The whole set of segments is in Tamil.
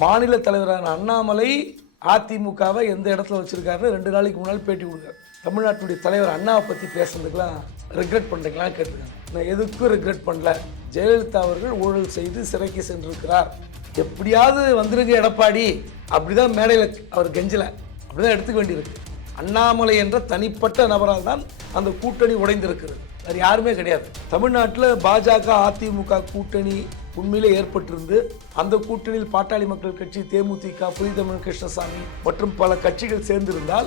மாநில தலைவரான அண்ணாமலை அதிமுகவை எந்த இடத்துல வச்சிருக்காருன்னு ரெண்டு நாளைக்கு முன்னாடி பேட்டி கொடுக்காரு. தமிழ்நாட்டுடைய தலைவர் அண்ணாவை பற்றி பேசுறதுக்கெல்லாம் ரெக்ரெட் பண்ணுறீங்களான்னு கேட்டிருக்காங்க. நான் எதுக்கும் ரெக்ரெட் பண்ணல. ஜெயலலிதா அவர்கள் ஊழல் செய்து சிறைக்கு சென்றிருக்கிறார். எப்படியாவது வந்துருங்க எடப்பாடி. அப்படிதான் மேடையில் அவர் கெஞ்சல. அப்படிதான் எடுத்துக்க வேண்டியிருக்கு. அண்ணாமலை என்ற தனிப்பட்ட நபரால் தான் அந்த கூட்டணி உடைந்திருக்கிறது. வேறு யாருமே கிடையாது. தமிழ்நாட்டில் பாஜக அதிமுக கூட்டணி உண்மையிலே ஏற்பட்டிருந்து அந்த கூட்டணியில் பாட்டாளி மக்கள் கட்சி தேமுதிக புதிதமிழ் கிருஷ்ணசாமி மற்றும் பல கட்சிகள் சேர்ந்திருந்தால்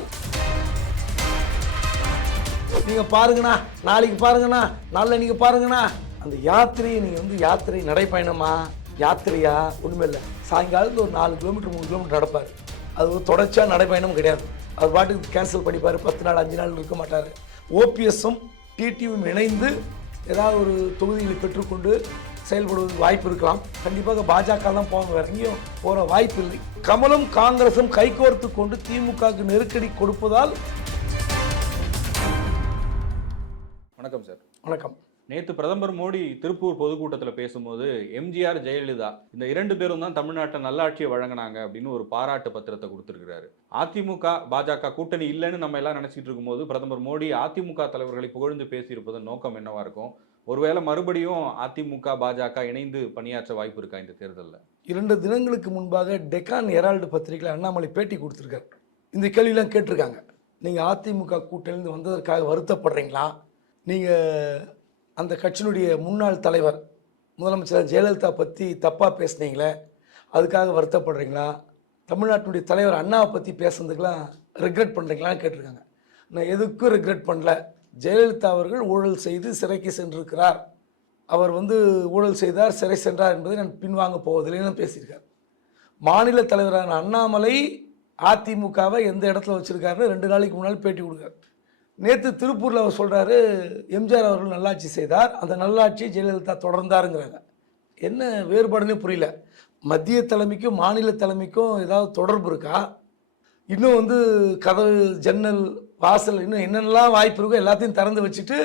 நீங்க பாருங்கண்ணா நாளைக்கு பாருங்கண்ணா நாளில் நீங்கள் பாருங்கண்ணா. அந்த யாத்திரையை நீங்க வந்து யாத்திரை நடைப்பயணமா? யாத்திரையா? ஒண்ணுமே இல்லை. ஒரு நாலு கிலோமீட்டர் மூணு கிலோமீட்டர் நடப்பார். அது ஒரு தொடர்ச்சியாக நடைப்பயணம் கிடையாது. அவர் பாட்டுக்கு கேன்சல் பண்ணிப்பார். பத்து நாள் அஞ்சு நாள் இருக்க மாட்டார். ஓபிஎஸும் டிடியும் இணைந்து ஏதாவது ஒரு தொகுதிகளை பெற்றுக்கொண்டு செயல்படுவதற்கு வாய்ப்பு இருக்கலாம். கண்டிப்பாக பாஜக தான் போவாங்க. வேற எங்கேயும் போகிற வாய்ப்பு இல்லை. கமலும் காங்கிரசும் கைகோர்த்து கொண்டு திமுகவுக்கு நெருக்கடி கொடுப்பதால் வணக்கம் சார். வணக்கம். நேத்து பிரதமர் மோடி திருப்பூர் பொதுக்கூட்டத்தில் பேசும்போது எம்ஜிஆர் ஜெயலலிதா இந்த இரண்டு பேரும் தான் தமிழ்நாட்டை நல்லாட்சியை வழங்கினாங்க அப்படின்னு ஒரு பாராட்டு பத்திரத்தை கொடுத்திருக்கிறாரு. அதிமுக பாஜக கூட்டணி இல்லைன்னு நம்ம எல்லாம் நினைச்சிட்டு இருக்கும்போது பிரதமர் மோடி அதிமுக தலைவர்களை புகழ்ந்து பேசியிருப்பதன் நோக்கம் என்னவா இருக்கும்? ஒருவேளை மறுபடியும் அதிமுக பாஜக இணைந்து பணியாற்ற வாய்ப்பு இருக்கா இந்த தேர்தலில்? இரண்டு தினங்களுக்கு முன்பாக டெக்கான் ஹெரால்டு பத்திரிகையில் அண்ணாமலை பேட்டி கொடுத்துருக்காரு. இந்த கேள்வியெல்லாம் கேட்டிருக்காங்க. நீங்கள் அதிமுக கூட்டணியிலிருந்து வந்ததற்காக வருத்தப்படுறீங்களா? நீங்கள் அந்த கட்சியினுடைய முன்னாள் தலைவர் முதலமைச்சர் ஜெயலலிதா பற்றி தப்பாக பேசுனீங்களே அதுக்காக வருத்தப்படுறீங்களா? தமிழ்நாட்டினுடைய தலைவர் அண்ணாவை பற்றி பேசுனதுக்கெலாம் ரெக்ரெட் பண்ணுறீங்களான்னு கேட்டிருக்காங்க. நான் எதுக்கும் ரெக்ரெட் பண்ணல. ஜெயலலிதா அவர்கள் ஊழல் செய்து சிறைக்கு சென்றிருக்கிறார். அவர் வந்து ஊழல் செய்தார் சிறை சென்றார் என்பதை நான் பின்வாங்க போவதில்லைன்னு பேசியிருக்கார். மாநில தலைவரான அண்ணாமலை அதிமுகவை எந்த இடத்துல வச்சுருக்காருன்னு ரெண்டு நாளைக்கு முன்னால் பேட்டி கொடுக்காரு. நேற்று திருப்பூரில் அவர் சொல்கிறாரு எம்ஜிஆர் அவர்கள் நல்லாட்சி செய்தார் அந்த நல்லாட்சி ஜெயலலிதா தொடர்ந்தாருங்கிறாங்க. என்ன வேறுபாடுன்னு புரியல. மத்திய தலைமைக்கும் மாநில தலைமைக்கும் ஏதாவது தொடர்பு இருக்கா? இன்னும் வந்து கதவு ஜன்னல் வாசல் இன்னும் என்னென்னலாம் வாய்ப்பு இருக்கோ எல்லாத்தையும் திறந்து வச்சுட்டு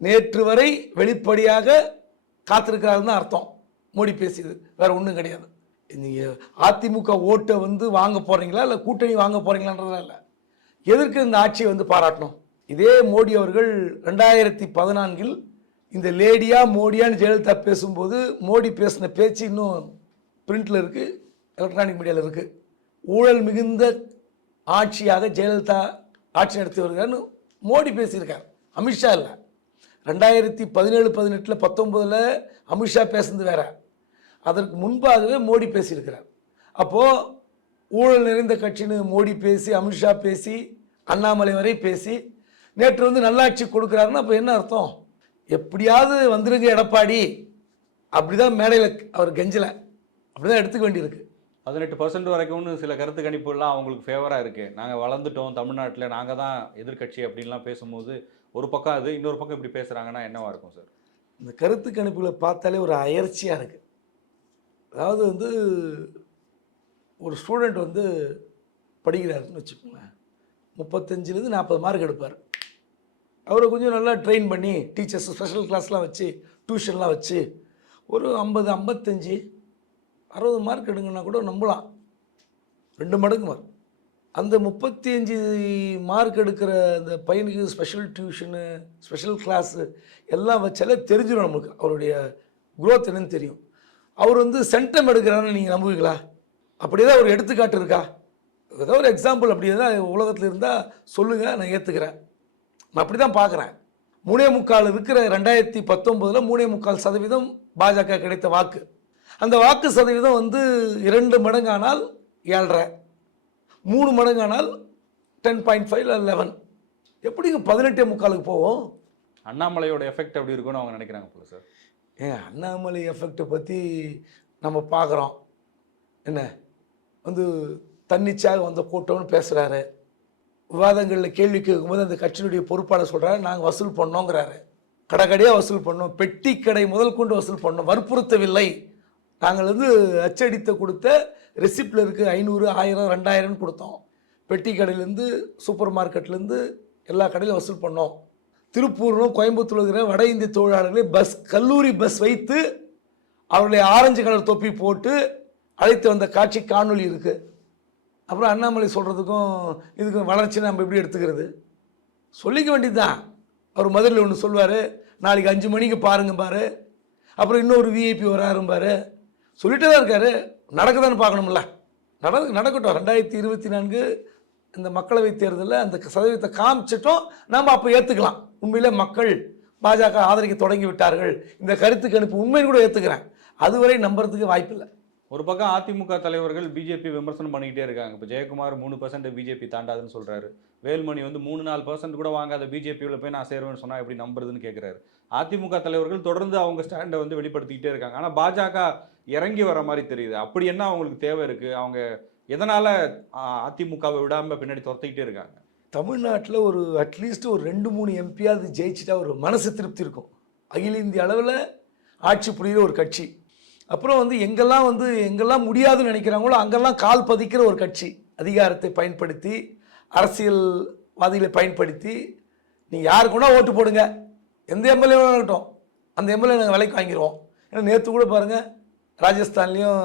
நேற்று வரை வெளிப்படையாக காத்திருக்கிறாருன்னு அர்த்தம். மோடி பேசியது. வேறு ஒன்றும் கிடையாது. நீங்கள் அதிமுக ஓட்டை வந்து வாங்க போகிறீங்களா இல்லை கூட்டணி வாங்க போகிறீங்களான்றதுலாம் இல்லை. எதற்கு இந்த ஆட்சியை வந்து பாராட்டணும்? இதே மோடி அவர்கள் ரெண்டாயிரத்தி பதினான்கில் இந்த லேடியா மோடியான்னு ஜெயலலிதா பேசும்போது மோடி பேசின பேச்சு இன்னும் பிரிண்டில் இருக்குது எலக்ட்ரானிக் மீடியாவில் இருக்குது ஊழல் மிகுந்த ஆட்சியாக ஜெயலலிதா ஆட்சி நடத்தி வருகிறான்னு மோடி பேசியிருக்கார். அமித்ஷா இல்லை. ரெண்டாயிரத்தி பதினேழு பதினெட்டில் பத்தொம்போதில் அமித்ஷா பேசுனது வேற. அதற்கு முன்பாகவே மோடி பேசியிருக்கிறார். அப்போது ஊழல் நிறைந்த கட்சின்னு மோடி பேசி அமித்ஷா பேசி அண்ணாமலை வரை பேசி நேற்று வந்து நல்லாட்சி கொடுக்குறாருன்னா அப்போ என்ன அர்த்தம்? எப்படியாவது வந்துருங்க எடப்பாடி. அப்படிதான் மேடையில் அவர் கெஞ்சல. அப்படிதான் எடுத்துக்க வேண்டியிருக்கு. பதினெட்டு பர்சன்ட் வரைக்கும்னு சில கருத்து கணிப்புகள்லாம் அவங்களுக்கு ஃபேவராக இருக்குது நாங்கள் வளர்ந்துட்டோம் தமிழ்நாட்டில் நாங்கள் தான் எதிர்க்கட்சி அப்படின்லாம் பேசும்போது ஒரு பக்கம் அது இன்னொரு பக்கம் இப்படி பேசுகிறாங்கன்னா என்னவாக இருக்கும் சார்? இந்த கருத்து கணிப்புகளை பார்த்தாலே ஒரு அயற்சியாக இருக்குது அதாவது வந்து ஒரு ஸ்டூடெண்ட் வந்து படிக்கிறாருன்னு வச்சுக்கோங்களேன். முப்பத்தஞ்சிலேருந்து நாற்பது மார்க் எடுப்பார். அவரை கொஞ்சம் நல்லா ட்ரெயின் பண்ணி டீச்சர்ஸ் ஸ்பெஷல் கிளாஸ்லாம் வச்சு டியூஷன்லாம் வச்சு ஒரு ஐம்பது ஐம்பத்தஞ்சு அறுபது மார்க் எடுங்கன்னா கூட நம்பலாம். ரெண்டு மடங்கு மார்க் அந்த முப்பத்தி அஞ்சு மார்க் எடுக்கிற அந்த பையனுக்கு ஸ்பெஷல் டியூஷனு ஸ்பெஷல் கிளாஸு எல்லாம் வச்சாலே தெரிஞ்சிடும் நமக்கு. அவருடைய குரோத் என்னன்னு தெரியும். அவர் வந்து சென்டம் எடுக்கிறாருன்னு நீங்கள் நம்புவீங்களா? அப்படி தான் ஒரு எடுத்துக்காட்டு இருக்கா? ஏதோ ஒரு எக்ஸாம்பிள் அப்படி ஏதாவது உலகத்தில் இருந்தால் சொல்லுங்கள் நான் ஏற்றுக்கிறேன் நான் அப்படி தான் பார்க்குறேன் மூணே முக்கால் இருக்கிற ரெண்டாயிரத்தி பத்தொம்போதில் மூணே முக்கால் சதவீதம் பாஜக கிடைத்த வாக்கு. அந்த வாக்கு சதவீதம் வந்து இரண்டு மடங்கானால் ஏழரை மூணு மடங்கானால் டென் பாயிண்ட் ஃபைவ் லெவன் எப்படிங்க பதினெட்டே முக்காலுக்கு போவோம்? அண்ணாமலையோட எஃபெக்ட் எப்படி இருக்கும்னு அவங்க நினைக்கிறாங்க போல சார் ஏங்க அண்ணாமலை எஃபெக்டை பற்றி நம்ம பார்க்குறோம் என்ன? வந்து தன்னிச்சாக வந்த கூட்டம்னு பேசுகிறாரு விவாதங்களில் கேள்வி கேட்கும்போது அந்த கட்சியினுடைய பொறுப்பாளர் சொல்கிறாரு நாங்கள் வசூல் பண்ணோங்கிறாரு. கடைக்கடையாக வசூல் பண்ணோம். பெட்டி கடை முதல் கொண்டு வசூல் பண்ணோம். வற்புறுத்தவில்லை. நாங்கள் வந்து அச்சடித்த கொடுத்த ரெசிப்டில் இருக்குது ஐநூறு ஆயிரம் ரெண்டாயிரம்னு கொடுத்தோம். பெட்டி கடையிலேருந்து சூப்பர் மார்க்கெட்லேருந்து எல்லா கடையிலும் வசூல் பண்ணோம். திருப்பூரிலும் கோயம்புத்தூர் இருக்கிற வட இந்திய தொழிலாளர்களை பஸ் கல்லூரி பஸ் வைத்து அவர்களை ஆரஞ்சு கலர் தொப்பி போட்டு அழைத்து வந்த காட்சி காணொளி இருக்குது அப்புறம் அண்ணாமலை சொல்கிறதுக்கும் இதுக்கும் வளர்ச்சி நம்ம எப்படி எடுத்துக்கிறது? சொல்லிக்க வேண்டியதுதான். அவர் மதுரையில் ஒன்று சொல்வார் நாளைக்கு அஞ்சு மணிக்கு பாருங்க பாரு. அப்புறம் இன்னொரு விஐபி வராரும்பாரு. சொல்லிட்டு தான் இருக்காரு. நடக்குதான்னு பார்க்கணும்ல. நட நடக்கட்டும். ரெண்டாயிரத்தி இருபத்தி நான்கு இந்த மக்களவை தேர்தலில் அந்த சதவீதத்தை காமிச்சிட்டோம். நாம் அப்போ ஏற்றுக்கலாம் உண்மையிலே மக்கள் பாஜக ஆதரிக்க தொடங்கி விட்டார்கள் இந்த கருத்து கணிப்பு உண்மைன்னு கூட ஏற்றுக்கிறேன் அதுவரை நம்புறதுக்கு வாய்ப்பில்லை. ஒரு பக்கம் அதிமுக தலைவர்கள் பிஜேபி விமர்சனம் பண்ணிக்கிட்டே இருக்காங்க. இப்போ ஜெயக்குமார் மூணு பர்சன்ட் பிஜேபி தாண்டாதுன்னு சொல்கிறாரு வேல்மணி வந்து மூணு நாலு பர்சன்ட் கூட வாங்காத பிஜேபியில் போய் நான் சேருவேன்னு சொன்னால் எப்படி நம்புறதுன்னு கேட்குறாரு அதிமுக தலைவர்கள் தொடர்ந்து அவங்க ஸ்டாண்டை வந்து வெளிப்படுத்திக்கிட்டே இருக்காங்க. ஆனால் பாஜக இறங்கி வர மாதிரி தெரியுது. அப்படி என்ன அவங்களுக்கு தேவை இருக்குது அவங்க எதனால் அதிமுகவை விடாமல் பின்னாடி துரத்திக்கிட்டே இருக்காங்க? தமிழ்நாட்டில் ஒரு அட்லீஸ்ட் ஒரு ரெண்டு மூணு எம்பியாவது ஜெயிச்சிட்டா ஒரு மனசு திருப்தி இருக்கும். அகில இந்திய அளவில் ஆட்சி புரிகிற ஒரு கட்சி. அப்புறம் வந்து எங்கெல்லாம் வந்து எங்கெல்லாம் முடியாதுன்னு நினைக்கிறாங்களோ அங்கெல்லாம் கால் பதிக்கிற ஒரு கட்சி. அதிகாரத்தை பயன்படுத்தி அரசியல்வாதிகளை பயன்படுத்தி நீங்கள் யாருக்குன்னா ஓட்டு போடுங்க. எந்த எம்எல்ஏ இருக்கட்டும். அந்த எம்எல்ஏ நாங்கள் விலைக்கு வாங்கிடுவோம் ஏன்னா நேற்று கூட பாருங்கள் ராஜஸ்தான்லேயும்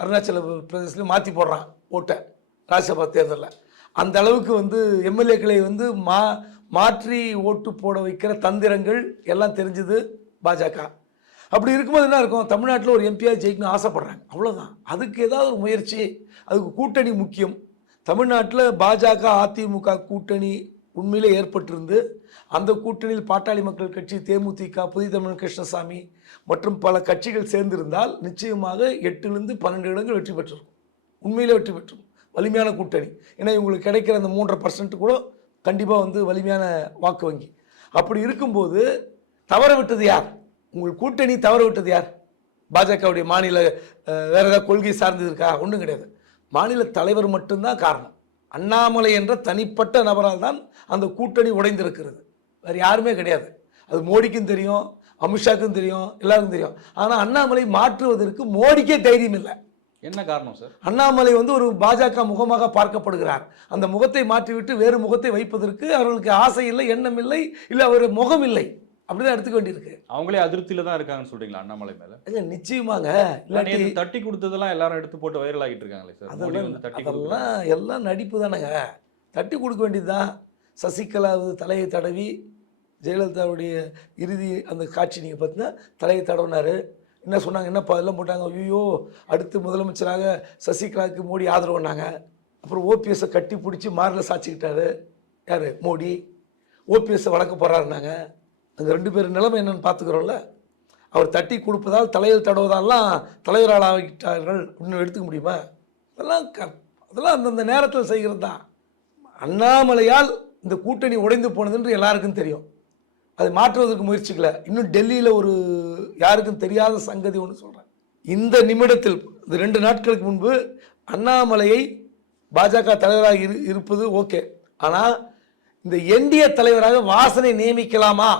அருணாச்சல பிரதேசலையும் மாற்றி போடுறான் ஓட்டை ராஜ்யசபா தேர்தலில். அந்த அளவுக்கு வந்து எம்எல்ஏக்களை வந்து மா மாற்றி ஓட்டு போட வைக்கிற தந்திரங்கள் எல்லாம் தெரிஞ்சது பாஜக. அப்படி இருக்கும்போது என்ன இருக்கும்? தமிழ்நாட்டில் ஒரு எம்பியாக ஜெயிக்கணும்னு ஆசைப்பட்றாங்க. அவ்வளோதான் அதுக்கு ஏதாவது ஒரு முயற்சி அதுக்கு கூட்டணி முக்கியம். தமிழ்நாட்டில் பாஜக அதிமுக கூட்டணி உண்மையிலே ஏற்பட்டிருந்து அந்த கூட்டணியில் பாட்டாளி மக்கள் கட்சி தேமுதிக புதிய தமிழ் கிருஷ்ணசாமி மற்றும் பல கட்சிகள் சேர்ந்திருந்தால் நிச்சயமாக எட்டுலேருந்து பன்னெண்டு இடங்கள் வெற்றி பெற்றிருக்கும். உண்மையிலே வெற்றி பெற்றும். வலிமையான கூட்டணி. ஏன்னா இவங்களுக்கு கிடைக்கிற அந்த மூன்றரை பர்சன்ட் கூட கண்டிப்பாக வந்து வலிமையான வாக்கு வங்கி. அப்படி இருக்கும்போது தவற விட்டது யார்? உங்கள் கூட்டணி தவற விட்டது யார்? பாஜகவுடைய மாநில வேறு ஏதாவது கொள்கை சார்ந்தது இருக்கா? ஒன்றும் கிடையாது. மாநில தலைவர் மட்டும்தான் காரணம். அண்ணாமலை என்ற தனிப்பட்ட நபரால் தான் அந்த கூட்டணி உடைந்திருக்கிறது. வேறு யாருமே கிடையாது. அது மோடிக்கும் தெரியும் அமித்ஷாக்கும் தெரியும் எல்லாருக்கும் தெரியும். ஆனால் அண்ணாமலை மாற்றுவதற்கு மோடிக்கே தைரியம் இல்லை. என்ன காரணம் சார்? அண்ணாமலை வந்து ஒரு பாஜக முகமாக பார்க்கப்படுகிறார். அந்த முகத்தை மாற்றிவிட்டு வேறு முகத்தை வைப்பதற்கு அவர்களுக்கு ஆசை இல்லை எண்ணம் இல்லை இல்லை அவர் முகம் இல்லை. அப்படிதான் எடுத்துக்க வேண்டியிருக்கு. அவங்களே அதிருப்தியில தான் இருக்காங்கன்னு சொல்றீங்களா அண்ணாமலை மேல? இல்ல நிச்சயமாங்க. இல்லாட்டி தட்டி கொடுத்ததெல்லாம் எல்லாரும் எடுத்து போட்டு வைரல் ஆகிட்டு இருக்காங்களே சார் அதெல்லாம் தட்டி. அதெல்லாம் எல்லாம் நடிப்பு தானேங்க. தட்டி கொடுக்க வேண்டியதுதான். சசிகலாவது தலையை தடவி ஜெயலலிதாவுடைய இறுதி அந்த காட்சி நீங்கள் பார்த்தீங்கன்னா தலையை தடவினாரு. என்ன சொன்னாங்க? என்னப்பா எல்லாம் போட்டாங்க? ஐயோ அடுத்து முதலமைச்சராக சசிகலாவுக்கு மோடி ஆதரவுனாங்க அப்புறம் ஓபிஎஸ்ஸை கட்டி பிடிச்சி மாரில் சாச்சிக்கிட்டாரு யார்? மோடி. ஓபிஎஸ்ஸை வழக்கு போடுறாருனாங்க அங்கே ரெண்டு பேர் நிலைமை என்னென்னு பார்த்துக்குறோம்ல. அவர் தட்டி கொடுப்பதால் தலையில் தடவுவதாலாம் தலைவரால் ஆகிட்டார்கள் இன்னும் எடுத்துக்க முடியுமா? அதெல்லாம் க அதெல்லாம் அந்தந்த நேரத்தில் செய்கிறது? தான் அண்ணாமலையால் இந்த கூட்டணி உடைந்து போனதுன்று எல்லாருக்கும் தெரியும். அதை மாற்றுவதற்கு முயற்சிக்கல. இன்னும் டெல்லியில் ஒரு யாருக்கும் தெரியாத சங்கதி ஒன்று சொல்கிறேன் இந்த நிமிடத்தில் இந்த ரெண்டு நாட்களுக்கு முன்பு அண்ணாமலையை பாஜக தலைவராக இரு இருப்பது ஓகே. ஆனால் இந்த என்டிஏ தலைவராக வாசனை நியமிக்கலாமா?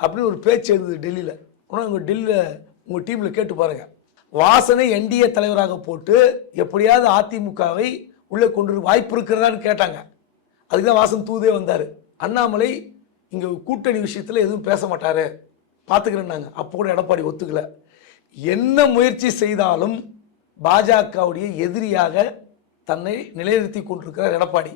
அப்படின்னு ஒரு பேச்சு இருந்தது டெல்லியில். ஆனால் உங்கள் டெல்லியில் உங்கள் டீமில் கேட்டு பாருங்கள் வாசனை என்டிஏ தலைவராக போட்டு எப்படியாவது அதிமுகவை உள்ளே கொண்டு வாய்ப்பு இருக்கிறதான்னு கேட்டாங்க. அதுக்கு தான் வாசன் தூதே வந்தார். அண்ணாமலை இங்கே கூட்டணி விஷயத்தில் எதுவும் பேச மாட்டார். பார்த்துக்கிறேன்னாங்க அப்போ கூட எடப்பாடி ஒத்துக்கல. என்ன முயற்சி செய்தாலும் பாஜகவுடைய எதிரியாக தன்னை நிலைநிறுத்தி கொண்டிருக்கிறார் எடப்பாடி.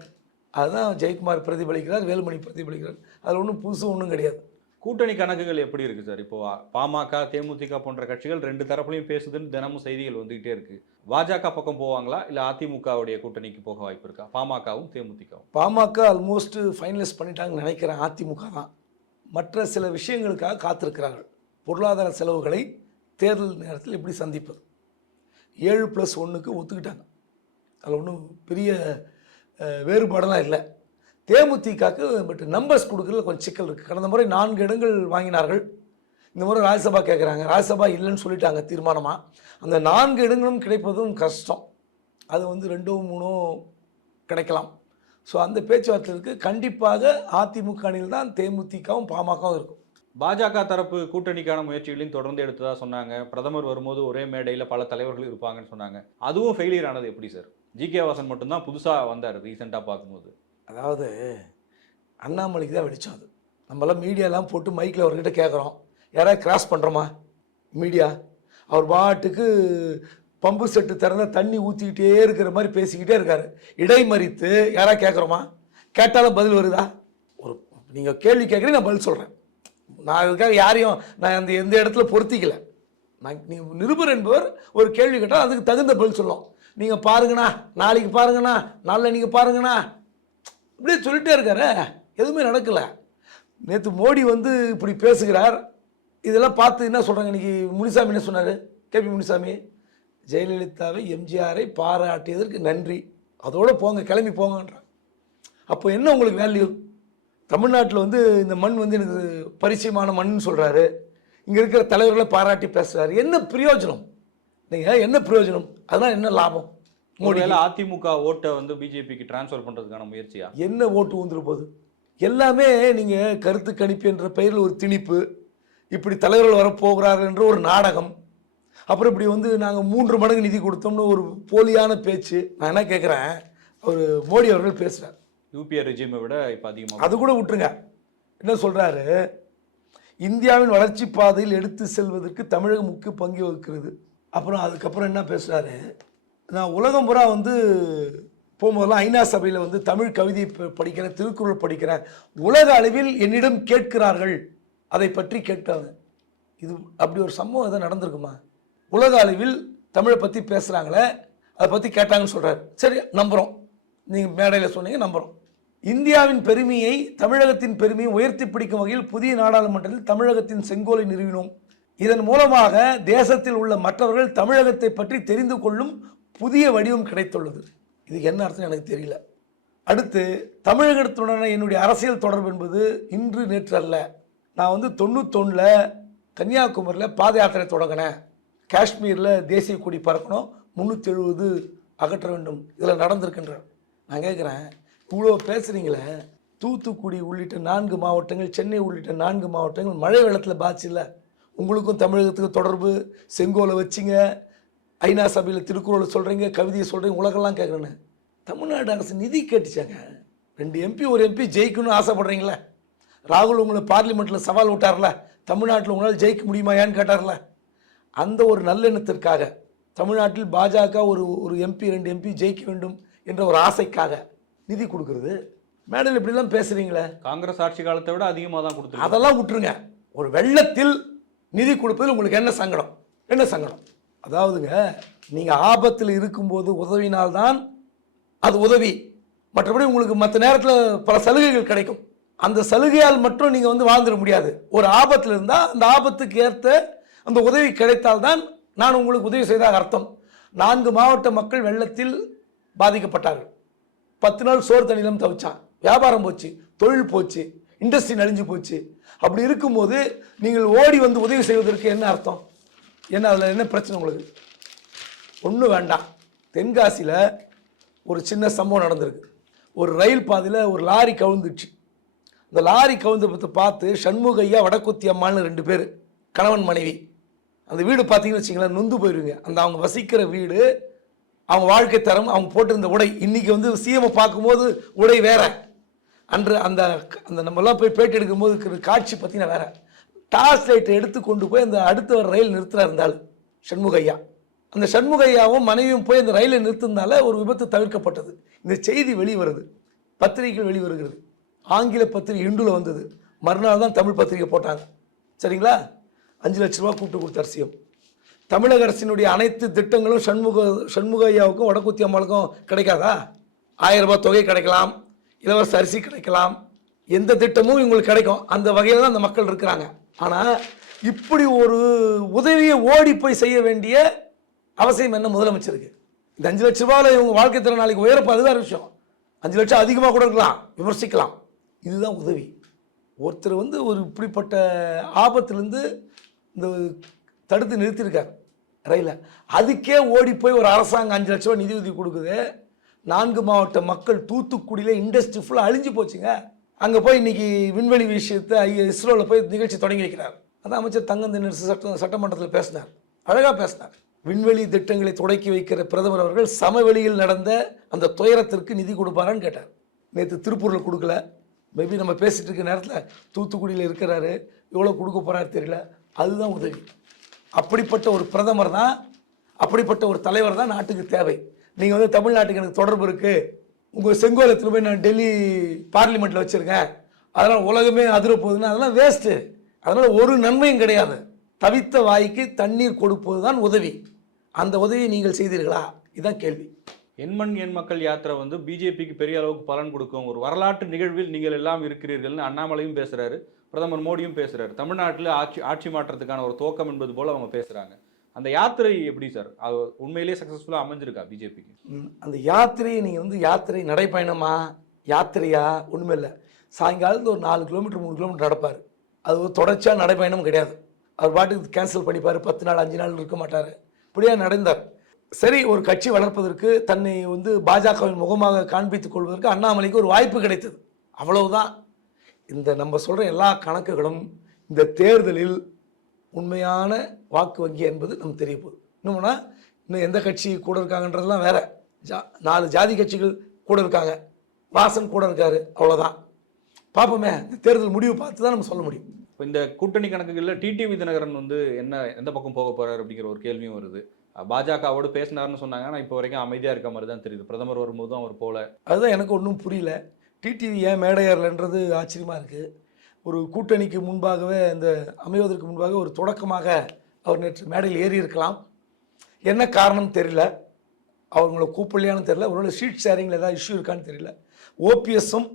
அதுதான் ஜெயக்குமார் பிரதிபலிக்கிறார் வேலுமணி பிரதிபலிக்கிறார். அதில் ஒன்றும் புதுசு ஒன்றும் கிடையாது. கூட்டணி கணக்குகள் எப்படி இருக்குது சார்? இப்போ பாமக தேமுதிக போன்ற கட்சிகள் ரெண்டு தரப்புலையும் பேசுதுன்னு தினமும் செய்திகள் வந்துகிட்டே இருக்கு. பாஜக பக்கம் போவாங்களா? இல்லை அதிமுகவுடைய கூட்டணிக்கு போக வாய்ப்பு இருக்கா? பாமகவும் தேமுதிகவும்? பாமக ஆல்மோஸ்ட் ஃபைனலைஸ் பண்ணிட்டாங்கன்னு நினைக்கிறேன். அதிமுக தான். மற்ற சில விஷயங்களுக்காக காத்திருக்கிறார்கள். பொருளாதார செலவுகளை தேர்தல் நேரத்தில் எப்படி சந்திப்பது? ஏழு ப்ளஸ் ஒன்றுக்கு ஒத்துக்கிட்டாங்க. அதில் ஒன்றும் பெரிய வேறுபாடெல்லாம் இல்லை. தேமுதிகக்கு பட் நம்பர்ஸ் கொடுக்குறது கொஞ்சம் சிக்கல் இருக்குது கடந்த முறை நான்கு இடங்கள் வாங்கினார்கள். இந்த முறை ராஜ்யசபா கேட்குறாங்க ராஜ்யசபா இல்லைன்னு சொல்லிட்டாங்க தீர்மானமாக அந்த நான்கு இடங்களும் கிடைப்பதும் கஷ்டம். அது வந்து ரெண்டோ மூணோ கிடைக்கலாம். ஸோ அந்த பேச்சுவார்த்தைக்கு கண்டிப்பாக அதிமுக அணியில் தான் தேமுதிகவும் பாமகவும் இருக்கும். பாஜக தரப்பு கூட்டணிக்கான முயற்சிகளையும் தொடர்ந்து எடுத்ததாக சொன்னாங்க. பிரதமர் வரும்போது ஒரே மேடையில் பல தலைவர்கள் இருப்பாங்கன்னு சொன்னாங்க. அதுவும் ஃபெயிலியர் ஆனது எப்படி சார் ஜி கே வாசன் மட்டும்தான் புதுசாக வந்தார் ரீசெண்டாக பார்க்கும்போது. அதாவது அண்ணாமலைக்கு தான் வெடிச்சோம் அது. நம்மளாம் மீடியாலாம் போட்டு மைக்கில் அவர்கிட்ட கேட்குறோம். யாராவது கிராஸ் பண்ணுறோமா மீடியா. அவர் பாட்டுக்கு பம்பு செட்டு திறந்த தண்ணி ஊற்றிக்கிட்டே இருக்கிற மாதிரி பேசிக்கிட்டே இருக்காரு. இடைமறித்து யாராவது கேட்குறோமா? கேட்டாலும் பதில் வருதா? ஒரு நீங்கள் கேள்வி கேட்குறீங்க நான் பதில் சொல்கிறேன் நான் அதுக்காக யாரையும் நான் அந்த எந்த இடத்துல பொருத்திக்கல. நான் நிருபர் என்பவர் ஒரு கேள்வி கேட்டால் அதுக்கு தகுந்த பதில் சொல்லும். நீங்கள் பாருங்கண்ணா நாளைக்கு பாருங்கண்ணா நாளில் நீங்கள் பாருங்கண்ணா. இப்படியே சொல்லிட்டே இருக்காரு. எதுவுமே நடக்கலை. நேற்று மோடி வந்து இப்படி பேசுகிறார். இதெல்லாம் பார்த்து என்ன சொல்கிறாங்க இன்றைக்கி முனிசாமி என்ன சொன்னார்? கேபி முனிசாமி ஜெயலலிதாவை எம்ஜிஆரை பாராட்டியதற்கு நன்றி. அதோடு போங்க கிளம்பி போங்கன்றான் அப்போ என்ன உங்களுக்கு வேல்யூ தமிழ்நாட்டில் வந்து இந்த மண் வந்து எனக்கு பரிச்சயமான மண்ணுன்னு சொல்கிறாரு இங்கே இருக்கிற தலைவர்களை பாராட்டி பேசுகிறாரு என்ன பிரயோஜனம்? நீங்கள் என்ன பிரயோஜனம்? அதனால் என்ன லாபம்? ஒருவேளை அதிமுக ஓட்டை வந்து பிஜேபிக்கு டிரான்ஸ்ஃபர் பண்றதுக்கான முயற்சியா? என்ன ஓட்டு வந்துரு போகுது எல்லாமே நீங்கள் கருத்து கணிப்பு என்ற பெயரில் ஒரு திணிப்பு இப்படி தலைவர்கள் வரப்போகிறார்கள் என்ற ஒரு நாடகம் அப்புறம் இப்படி வந்து நாங்கள் மூன்று மடங்கு நிதி கொடுத்தோம்னு ஒரு போலியான பேச்சு. நான் என்ன கேட்குறேன் அவர் மோடி அவர்கள் பேசுகிறார் யூபிஏ ரெஜிமை விட இப்ப அதிகமா அது கூட விட்டுருங்க. என்ன சொல்கிறாரு இந்தியாவின் வளர்ச்சி பாதையில் எடுத்து செல்வதற்கு தமிழகம் முக்கிய பங்கு வகிக்கிறது. அப்புறம் அதுக்கப்புறம் என்ன பேசுகிறாரு நான் உலகம் பூரா வந்து போகும்போதெல்லாம் ஐநா சபையில் வந்து தமிழ் கவிதை படிக்கிறேன் திருக்குறள் படிக்கிறேன். உலக அளவில் என்னிடம் கேட்கிறார்கள். அதை பற்றி கேட்டாங்க இது அப்படி ஒரு சம்பவம் எதாவது நடந்திருக்குமா? உலக அளவில் தமிழை பற்றி பேசுகிறாங்களே அதை பற்றி கேட்டாங்கன்னு சொல்கிறார் சரி நம்புகிறோம் நீங்கள் மேடையில் சொன்னீங்க நம்புகிறோம் இந்தியாவின் பெருமையை தமிழகத்தின் பெருமையை உயர்த்தி பிடிக்கும் வகையில் புதிய நாடாளுமன்றத்தில் தமிழகத்தின் செங்கோலை நிறுவினோம். இதன் மூலமாக தேசத்தில் உள்ள மற்றவர்கள் தமிழகத்தை பற்றி தெரிந்து கொள்ளும் புதிய வடிவம் கிடைத்துள்ளது. இதுக்கு என்ன அர்த்தம் எனக்கு தெரியல. அடுத்து தமிழகத்துடனான என்னுடைய அரசியல் தொடர்பு என்பது இன்று நேற்று அல்ல. நான் வந்து தொண்ணூத்தொன்னில் கன்னியாகுமரியில் பாத யாத்திரை தொடங்கினேன். காஷ்மீரில் தேசிய கொடி பறக்கணும் முந்நூற்றி எழுபது அகற்ற வேண்டும். இதில் நடந்திருக்கின்ற நான் கேட்குறேன் இவ்வளோ பேசுகிறீங்களே தூத்துக்குடி உள்ளிட்ட நான்கு மாவட்டங்கள் சென்னை உள்ளிட்ட நான்கு மாவட்டங்கள் மழை வெள்ளத்தில் பாதிச்சில்ல உங்களுக்கும் தமிழகத்துக்கு தொடர்பு செங்கோலை வச்சிங்க ஐநா சபையில் திருக்குறளை சொல்கிறீங்க கவிதையை சொல்கிறீங்க உலகெல்லாம் கேட்குறேன்னு தமிழ்நாடு அரசு நிதி கேட்டுச்சாங்க. ரெண்டு எம்பி ஒரு எம்பி ஜெயிக்கணும்னு ஆசைப்படுறீங்களே? ராகுல் உங்களை பார்லிமெண்ட்டில் சவால் விட்டார்ல? தமிழ்நாட்டில் உங்களால் ஜெயிக்க முடியுமாயான்னு கேட்டார்ல? அந்த ஒரு நல்லெண்ணத்திற்காக தமிழ்நாட்டில் பாஜக ஒரு ஒரு எம்பி ரெண்டு எம்பி ஜெயிக்க வேண்டும் என்ற ஒரு ஆசைக்காக நிதி கொடுக்கறது. மேடையில் இப்படிலாம் பேசுகிறீங்களே காங்கிரஸ் ஆட்சி காலத்தை விட அதிகமா தான் கொடுத்துருக்கு. அதெல்லாம் விட்டுருங்க. ஒரு வெள்ளத்தில் நிதி கொடுப்பதில் உங்களுக்கு என்ன சங்கடம்? என்ன சங்கடம்? அதாவதுங்க நீங்கள் ஆபத்தில் இருக்கும்போது உதவினால்தான் அது உதவி. மற்றபடி உங்களுக்கு மற்ற நேரத்தில் பல சலுகைகள் கிடைக்கும். அந்த சலுகையால் மட்டும் நீங்கள் வந்து வாழ்ந்துட முடியாது. ஒரு ஆபத்தில் இருந்தால் அந்த ஆபத்துக்கு ஏற்ற அந்த உதவி கிடைத்தால்தான் நான் உங்களுக்கு உதவி செய்தாக அர்த்தம். நான்கு மாவட்ட மக்கள் வெள்ளத்தில் பாதிக்கப்பட்டார்கள். பத்து நாள் சோறு தண்ணியிலும் தவிச்சான். வியாபாரம் போச்சு தொழில் போச்சு இண்டஸ்ட்ரி நலிஞ்சு போச்சு. அப்படி இருக்கும்போது நீங்கள் ஓடி வந்து உதவி செய்வதற்கு என்ன அர்த்தம்? என்ன அதில் என்ன பிரச்சனை உங்களுக்கு? ஒன்றும் வேண்டாம். தென்காசியில் ஒரு சின்ன சம்பவம் நடந்திருக்கு. ஒரு ரயில் பாதையில் ஒரு லாரி கவுந்துச்சு. இந்த லாரி கவுந்தப்பத்தை பார்த்து சண்முகையா வடக்குத்தி அம்மான்னு ரெண்டு பேர் கணவன் மனைவி. அந்த வீடு பார்த்தீங்கன்னு வச்சிங்களேன் நொந்து போயிருவீங்க அந்த அவங்க வசிக்கிற வீடு அவங்க வாழ்க்கை தரம் அவங்க போட்டிருந்த உடை. இன்றைக்கி வந்து சிஎம்மை பார்க்கும்போது உடை வேற. அன்று அந்த அந்த நம்மலாம் போய் பேட்டி எடுக்கும்போது இருக்கிற காட்சி பார்த்தீங்கன்னா வேற. டார்ச் லைட்டை எடுத்து கொண்டு போய் அந்த அடுத்த வர ரயில் நிறுத்துறா இருந்தால் சண்முகையா அந்த சண்முகையாவும் மனைவியும் போய் அந்த ரயிலை நிறுத்தினால ஒரு விபத்து தவிர்க்கப்பட்டது. இந்த செய்தி வெளிவருது. பத்திரிகைகள் வெளிவருகிறது. ஆங்கில பத்திரிகை இண்டுல வந்தது. மறுநாள் தான் தமிழ் பத்திரிகை போட்டாங்க. சரிங்களா? அஞ்சு லட்ச ரூபா கூப்பிட்டு கொடுத்த அரசியம். தமிழக அரசினுடைய அனைத்து திட்டங்களும் சண்முக சண்முகையாவுக்கும் வடக்குத்தி அம்மாளுக்கும் கிடைக்காதா? ஆயிரம் ரூபாய் தொகை கிடைக்கலாம். இலவச அரிசி கிடைக்கலாம். எந்த திட்டமும் இவங்களுக்கு கிடைக்கும். அந்த வகையில் தான் அந்த மக்கள் இருக்கிறாங்க. ஆனால் இப்படி ஒரு உதவியை ஓடி போய் செய்ய வேண்டிய அவசியம் என்ன முதலமைச்சருக்கு? இந்த அஞ்சு லட்ச ரூபாயில் இவங்க வாழ்க்கை திறன் நாளைக்கு உயரப்போ அதுதான் விஷயம். அஞ்சு லட்சம் அதிகமாக கூட இருக்கலாம் விமர்சிக்கலாம். இதுதான் உதவி. ஒருத்தர் வந்து ஒரு இப்படிப்பட்ட ஆபத்துலேருந்து இந்த தடுத்து நிறுத்தியிருக்கார் ரயிலை அதுக்கே ஓடி போய் ஒரு அரசாங்கம் அஞ்சு லட்ச ரூபா நிதி உதவி கொடுக்குது. நான்கு மாவட்ட மக்கள் தூத்துக்குடியில் இண்டஸ்ட்ரி ஃபுல்லாக அழிஞ்சு போச்சுங்க. அங்கே போய் இன்னைக்கு விண்வெளி விஷயத்தை ஐயா இஸ்ரோவில் போய் நிகழ்ச்சி தொடங்கி வைக்கிறார். அதான் அமைச்சர் தங்கம் தென்னரசு சட்ட சட்டமன்றத்தில் பேசினார். அழகாக பேசினார். விண்வெளி திட்டங்களை தொடக்கி வைக்கிற பிரதமர் அவர்கள் சமவெளியில் நடந்த அந்த துயரத்திற்கு நிதி கொடுப்பாரான்னு கேட்டார். நேற்று திருப்பூரில் கொடுக்கல. மேபி நம்ம பேசிகிட்டு இருக்க நேரத்தில் தூத்துக்குடியில் இருக்கிறாரு. எவ்வளோ கொடுக்க போகிறாரு தெரியல. அதுதான் உதவி. அப்படிப்பட்ட ஒரு பிரதமர் தான் அப்படிப்பட்ட ஒரு தலைவர் தான் நாட்டுக்கு தேவை. நீங்கள் வந்து தமிழ்நாட்டுக்கு எனக்கு தொடர்பு இருக்குது உங்கள் செங்கோலத்தில் போய் நான் டெல்லி பார்லிமெண்ட்டில் வச்சுருக்கேன். அதனால் உலகமே அதிர போகுதுன்னா அதெல்லாம் வேஸ்ட்டு அதனால் ஒரு நன்மையும் கிடையாது. தவித்த வாய்க்கு தண்ணீர் கொடுப்பது தான் உதவி. அந்த உதவியை நீங்கள் செய்தீர்களா? இதுதான் கேள்வி. எண்மண் எண் மக்கள் யாத்திரை வந்து பிஜேபிக்கு பெரிய அளவுக்கு பலன் கொடுக்கும். ஒரு வரலாற்று நிகழ்வில் நீங்கள் எல்லாம் இருக்கிறீர்கள்னு அண்ணாமலையும் பேசுகிறாரு பிரதமர் மோடியும் பேசுகிறாரு தமிழ்நாட்டில் ஆட்சி ஆட்சி மாற்றத்துக்கான ஒரு துவக்கம் என்பது போல் அவங்க பேசுகிறாங்க அந்த யாத்திரை எப்படி சார்? அது உண்மையிலேயே சக்ஸஸ்ஃபுல்லாக அமைஞ்சிருக்கா பிஜேபிக்கு? அந்த யாத்திரையை நீங்கள் வந்து யாத்திரை நடைப்பயணமா? யாத்திரையா? ஒன்றுமே இல்லை. சாயங்காலத்தில் ஒரு நாலு கிலோமீட்டர் மூணு கிலோமீட்டர் நடப்பார். அது ஒரு தொடர்ச்சியாக நடைப்பயணம் கிடையாது. அவர் பாட்டுக்கு கேன்சல் பண்ணிப்பார். பத்து நாள் அஞ்சு நாள் இருக்க மாட்டார். இப்படியே நடந்தார். சரி ஒரு கட்சி வளர்ப்பதற்கு தன்னை வந்து பாஜகவின் முகமாக காண்பித்துக் கொள்வதற்கு அண்ணாமலைக்கு ஒரு வாய்ப்பு கிடைத்தது. அவ்வளவுதான். இந்த நம்ம சொல்கிற எல்லா கணக்குகளும் இந்த தேர்தலில் உண்மையான வாக்கு வங்கி என்பது நமக்கு தெரிய போகுது இன்னும்னா இன்னும் எந்த கட்சி கூட இருக்காங்கன்றதெல்லாம் வேற. ஜா நாலு ஜாதி கட்சிகள் கூட இருக்காங்க. வாசன் கூட இருக்காரு அவ்வளோதான் பார்ப்போமே இந்த தேர்தல் முடிவு பார்த்து தான் நம்ம சொல்ல முடியும். இப்போ இந்த கூட்டணி கணக்குகளில் டிடிவி தினகரன் வந்து என்ன எந்த பக்கம் போக போறாரு அப்படிங்கிற ஒரு கேள்வியும் வருது. பாஜகவோடு பேசினாருன்னு சொன்னாங்க ஆனால் இப்போ வரைக்கும் அமைதியாக இருக்க மாதிரி தான் தெரியுது. பிரதமர் வரும்போதும் அவர் போல. அதுதான் எனக்கு ஒன்றும் புரியல. டிடிவி ஏன் மேடை ஏறலைன்றது ஆச்சரியமாக இருக்குது ஒரு கூட்டணிக்கு முன்பாகவே இந்த அமைவதற்கு முன்பாக ஒரு தொடக்கமாக அவர் நேற்று மேடையில் ஏறி இருக்கலாம். என்ன காரணம் தெரியல. அவங்கள கூப்பிடலையான்னு தெரியல. அவரோட சீட் ஷேரிங்கில் ஏதாவது இஷ்யூ இருக்கான்னு தெரியல. ஓபிஎஸ்ஸும்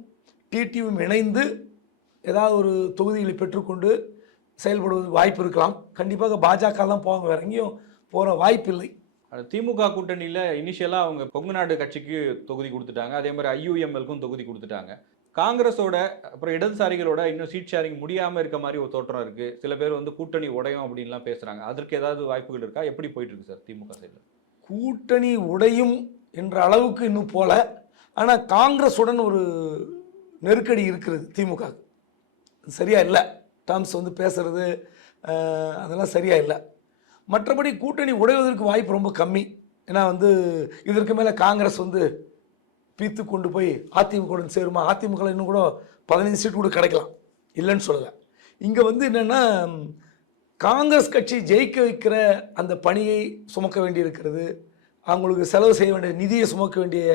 டிடிவியும் இணைந்து ஏதாவது ஒரு தொகுதிகளை பெற்றுக்கொண்டு செயல்படுவது வாய்ப்பு இருக்கலாம். கண்டிப்பாக பாஜக தான் போவாங்க. வேற எங்கேயும் போகிற வாய்ப்பு இல்லை. திமுக கூட்டணியில் இனிஷியலாக அவங்க கொங்கு நாடு கட்சிக்கு தொகுதி கொடுத்துட்டாங்க. அதே மாதிரி ஐயூஎம்எல்க்கும் தொகுதி கொடுத்துட்டாங்க. காங்கிரஸோட அப்புறம் இடதுசாரிகளோட இன்னும் சீட் ஷேரிங் முடியாமல் இருக்க மாதிரி ஒரு தோற்றம் இருக்குது சில பேர் வந்து கூட்டணி உடையும் அப்படின்லாம் பேசுகிறாங்க அதற்கு ஏதாவது வாய்ப்புகள் இருக்கா? எப்படி போயிட்டுருக்கு சார் திமுக சைடில் கூட்டணி உடையும் என்ற அளவுக்கு இன்னும் போல. ஆனால் காங்கிரஸுடன் ஒரு நெருக்கடி இருக்கிறது திமுக. சரியா இல்லை. டேர்ம்ஸ் வந்து பேசுறது அதெல்லாம் சரியா இல்லை. மற்றபடி கூட்டணி உடைவதற்கு வாய்ப்பு ரொம்ப கம்மி. ஏன்னா வந்து இதற்கு மேலே காங்கிரஸ் வந்து பீத்து கொண்டு போய் அதிமுகவுடன் சேருமா? அதிமுக இன்னும் கூட பதினைஞ்சு சீட் கூட கிடைக்கலாம். இல்லைன்னு சொல்லலை. இங்கே வந்து என்னென்னா காங்கிரஸ் கட்சி ஜெயிக்க வைக்கிற அந்த பணியை சுமக்க வேண்டியிருக்கிறது அவங்களுக்கு செலவு செய்ய வேண்டிய நிதியை சுமக்க வேண்டிய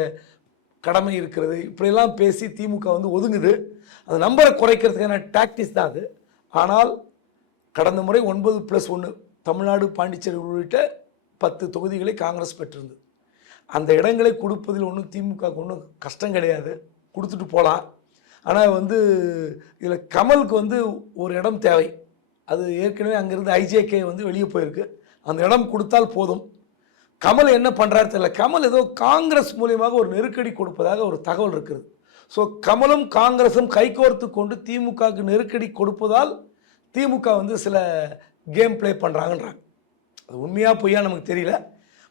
கடமை இருக்கிறது. இப்படியெல்லாம் பேசி திமுக வந்து ஒதுங்குது. அந்த நம்பரை குறைக்கிறதுக்கான டாக்டிஸ் தான் அது. ஆனால் கடந்த முறை ஒன்பது ப்ளஸ் ஒன்று தமிழ்நாடு பாண்டிச்சேரி உள்ளிட்ட பத்து தொகுதிகளை காங்கிரஸ் பெற்றிருந்தது. அந்த இடங்களை கொடுப்பதில் ஒன்றும் திமுக ஒன்றும் கஷ்டம் கிடையாது. கொடுத்துட்டு போகலாம் ஆனால் வந்து இதில் கமலுக்கு வந்து ஒரு இடம் தேவை. அது ஏற்கனவே அங்கேருந்து ஐஜேகே வந்து வெளியே போயிருக்கு. அந்த இடம் கொடுத்தால் போதும். கமல் என்ன பண்ணுறாரு தெரியல. கமல் ஏதோ காங்கிரஸ் மூலியமாக ஒரு நெருக்கடி கொடுப்பதாக ஒரு தகவல் இருக்குது ஸோ கமலும் காங்கிரஸும் கைகோர்த்து கொண்டு திமுகவுக்கு நெருக்கடி கொடுப்பதால் திமுக வந்து சில கேம் ப்ளே பண்ணுறாங்கன்றாங்க அது உண்மையாக பொய்யா நமக்கு தெரியல.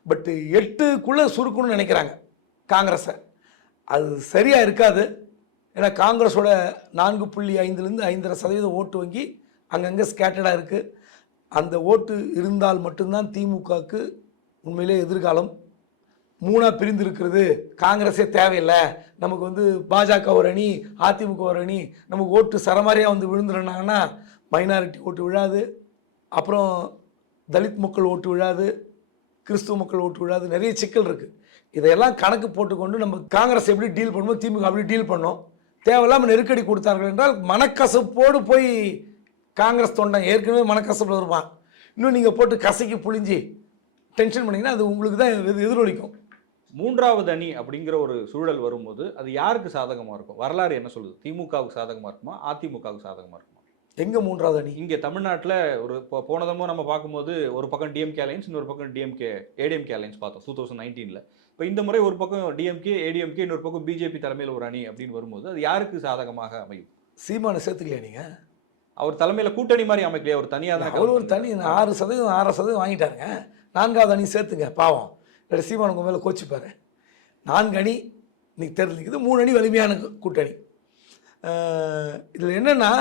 பட்டு எட்டுக்குள்ளே சுருக்கணும்னு நினைக்கிறாங்க காங்கிரஸை. அது சரியாக இருக்காது. ஏன்னா காங்கிரஸோட நான்கு புள்ளி ஐந்துலேருந்து ஐந்தரை சதவீத ஓட்டு வங்கி அங்கங்கே ஸ்கேட்டடாக இருக்குது அந்த ஓட்டு இருந்தால் மட்டும்தான் திமுகவுக்கு உண்மையிலே எதிர்காலம். மூணாக பிரிந்து இருக்கிறது. காங்கிரஸே தேவையில்லை. நமக்கு வந்து பாஜக ஒரு அணி அதிமுக ஒரு அணி நமக்கு ஓட்டு சரமாரியாக வந்து விழுந்துருனாங்கன்னா மைனாரிட்டி ஓட்டு விழாது. அப்புறம் தலித் மக்கள் ஓட்டு விழாது. கிறிஸ்துவ மக்கள் ஓட்டு விழாது நிறைய சிக்கல் இருக்குது இதையெல்லாம் கணக்கு போட்டுக்கொண்டு நம்ம காங்கிரஸ் எப்படி டீல் பண்ணுவோம் திமுக அப்படி டீல் பண்ணோம் தேவையில்லாமல் நெருக்கடி கொடுத்தார்கள் என்றால் மனக்கசப்போடு போய் காங்கிரஸ் தொண்டன் ஏற்கனவே மனக்கசப்பில் இருப்பான் இன்னும் நீங்கள் போட்டு கசக்கி புழிஞ்சி டென்ஷன் பண்ணிங்கன்னா அது உங்களுக்கு தான் இது எதிரொலிக்கும். மூன்றாவது அணி அப்படிங்கிற ஒரு சூழல் வரும்போது அது யாருக்கு சாதகமாக இருக்கும்? வரலாறு என்ன சொல்லுது? திமுகவுக்கு சாதகமாக இருக்குமா? அதிமுகவுக்கு சாதகமாக இருக்குமா? எங்கே மூன்றாவது அணி? இங்கே தமிழ்நாட்டில் ஒரு இப்போ போனதமோ நம்ம பார்க்கும்போது ஒரு பக்கம் டிஎம்கே அலைன்ஸ் இன்னொரு பக்கம் டிஎம்கே ஏடிஎம்கே அலைன்ஸ் பார்த்தோம் டூ தௌசண்ட் நைன்டீனில் இப்போ இந்த முறை ஒரு பக்கம் டிஎம்கே ஏடிஎம்கே இன்னொரு பக்கம் பிஜேபி தலைமையில் ஒரு அணி அப்படின்னு வரும்போது அது யாருக்கு சாதகமாக அமையும்? சீமானை சேர்த்துக்கலையா நீங்கள் அவர் தலைமையில் கூட்டணி மாதிரி அமைக்கலையே? அவர் தனியாக தான் அவர் ஒரு தனி ஆறு சதவீதம் ஆறரை சதவீதம் வாங்கிட்டாருங்க. நான்காவது அணி சேர்த்துங்க பாவம். இல்லை சீமான் உங்கள் மேலே கோச்சிப்பாரு. நான்கு அணி இன்னைக்கு தேர்தல் நிற்குது மூணு அணி வலிமையான கூட்டணி. இதில் என்னென்னா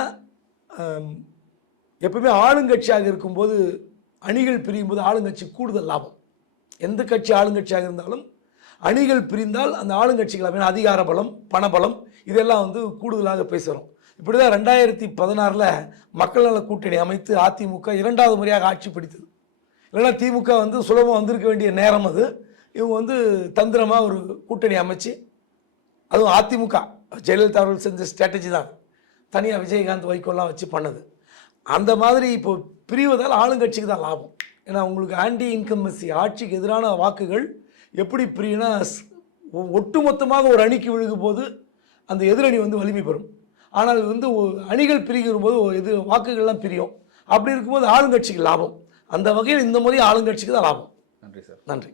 எப்பவுமே ஆளுங்கட்சியாக இருக்கும்போது அணிகள் பிரியும் போது ஆளுங்கட்சி கூடுதல் லாபம். எந்த கட்சி ஆளுங்கட்சியாக இருந்தாலும் அணிகள் பிரிந்தால் அந்த ஆளுங்கட்சிகள் அதிகார பலம் பணபலம் இதெல்லாம் வந்து கூடுதலாக பேசுகிறோம் இப்படி தான் ரெண்டாயிரத்தி பதினாறில் மக்கள் நல கூட்டணி அமைத்து அதிமுக இரண்டாவது முறையாக ஆட்சி பிடித்தது. இல்லைன்னா திமுக வந்து சுலபம் வந்திருக்க வேண்டிய நேரம் அது. இவங்க வந்து தந்திரமாக ஒரு கூட்டணி அமைச்சு அதுவும் அதிமுக. ஜெயலலிதா அவர்கள் செஞ்ச ஸ்ட்ராட்டஜி தான் தனியாக விஜயகாந்த் வைகோலாம் வச்சு பண்ணது. அந்த மாதிரி இப்போ பிரிவதால் ஆளுங்கட்சிக்கு தான் லாபம். ஏன்னா உங்களுக்கு ஆன்டி இன்கம்பன்சி ஆட்சிக்கு எதிரான வாக்குகள் எப்படி பிரியுனா ஒட்டுமொத்தமாக ஒரு அணிக்கு விழுகும் போது அந்த எதிரணி வந்து வலிமை பெறும். ஆனால் வந்து ஒ- அணிகள் பிரிகிற போது இது வாக்குகள்லாம் பிரியும். அப்படி இருக்கும்போது ஆளுங்கட்சிக்கு லாபம். அந்த வகையில் இந்த முறை ஆளுங்கட்சிக்கு தான் லாபம். நன்றி சார். நன்றி.